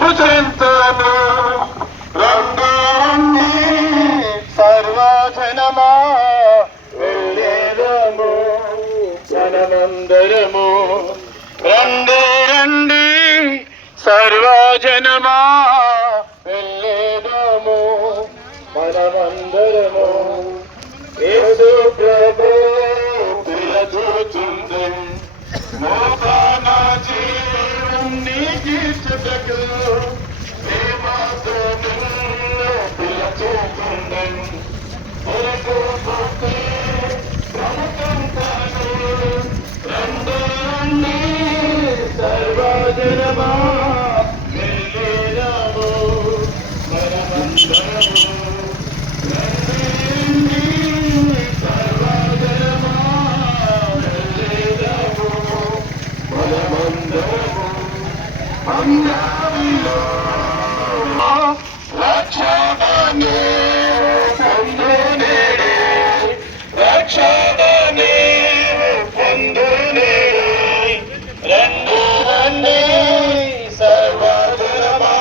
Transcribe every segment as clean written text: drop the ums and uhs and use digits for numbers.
ప్రభు చింతను రండి సర్వజనమా వెళ్ళేదము మనమందరము రండి రండి సర్వజనమా వెళ్ళేదము మనమందరము యేసు ప్రభు పిలుచుచుండే నూతన జీవం నీకిచ్చుటకు ప్రేమతో నిన్ను పిలుచుచుండే రండి సర్వజనమా వెళ్ళేదము మనమందరము రక్షణనే పొందునేడే రక్షణనే పొందునేడే రండి రండి సర్వజనమా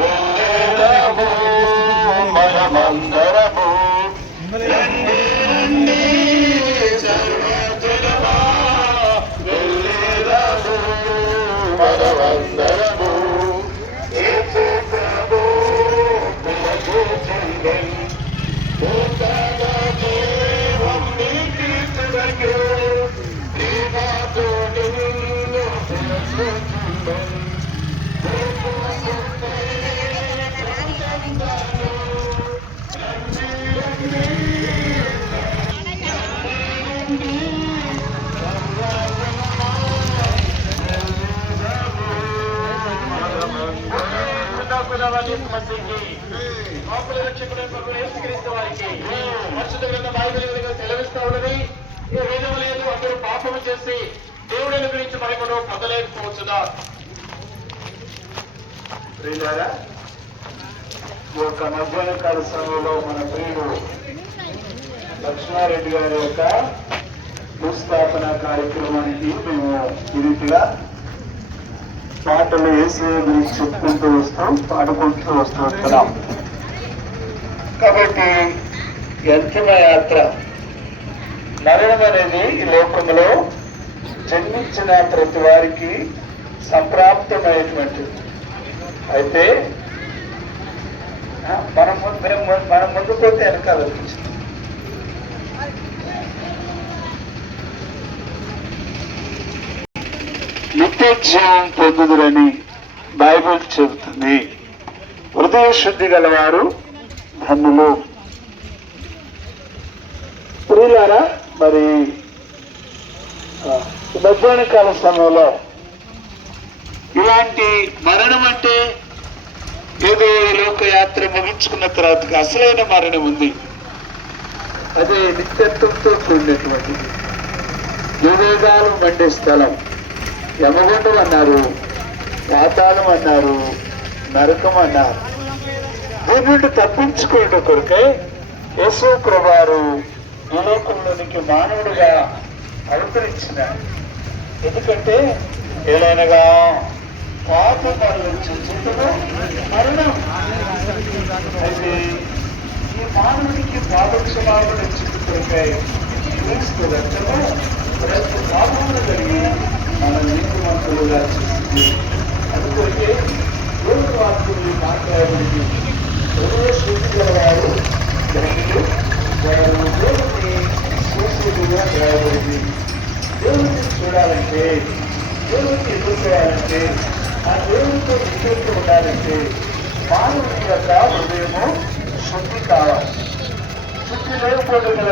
వెళ్ళేదము మనమందరము రండి రండి సర్వజనమా వెళ్ళేదము మనమందరము యేసు ప్రభు పిలుచుచుండే నూతన జీవం నీకిచ్చుటకు ప్రేమతో నిన్ను పిలుచుచుండే సెలవిస్తా ఉన్నది ఈ వేదములందు అందరూ పాపము చేసి దేవుడిని గురించి మరికొను పొందలేకపోవచ్చుదా? ప్రియులారా, ఈ యొక్క మధ్యాహ్న కాల సమయంలో మన ప్రియుడు లక్ష్మారెడ్డి గారి యొక్క భూస్థాపన కార్యక్రమానికి మేము ఈ రీతిగా పాటలు వేసి గురించి చెప్పుకుంటూ పాడుకుంటూ వస్తున్నాం. కాబట్టి అంతిమ యాత్ర మరణం అనేది ఈ లోకంలో జన్మించిన ప్రతి వారికి సంప్రాప్తమైనటువంటిది. అయితే మనం ముందు పోతే వెనకాల నిత్య జీవం పొందుదురని బైబిల్ చెబుతుంది. హృదయ శుద్ధి గలవారు ధన్యులు. ప్రియులారా, మరి మధ్యాహ్న కాల సమయంలో ఇలాంటి మరణం అంటే ఏదో లోకయాత్ర ముగించుకున్న తర్వాత అసలైన మరణం ఉంది. అదే నిత్యత్వంతో కూడినటువంటిది, యుగేగాలు మండే స్థలం. యమగుండం అన్నారు, పాతాళం అన్నారు, నరకం అన్నారు. దీని నుండి తప్పించుకునే కొరకై యేసు ప్రభువారు ఈ లోకంలోనికి మానవుడిగా అవతరించినారు. ఎందుకంటే ఏలైనగా పాప మరణం. అయితే ఈ మానవుడికి పాపక్షమాపణ కొరకై క్రీస్తు రక్తము ప్రతి పాపములు కలిగి మన నీతిమంతులుగా చేస్తుంది. అందుకొరకే దేవుని వాక్యాన్ని మాట్లాడేది హృదయ శుద్ధి గలవారు ధన్యులు, వారు దేవుని చూసేదిగా రాయబడింది. దేవుని చూడాలంటే, దేవుని ఎదుర్కోవాలంటే, ఆ దేవునితో నిత్యంతో ఉండాలంటే మానవుని యొక్క హృదయము శుద్ధి కావాలి. శుద్ధి లేకపోవడం గల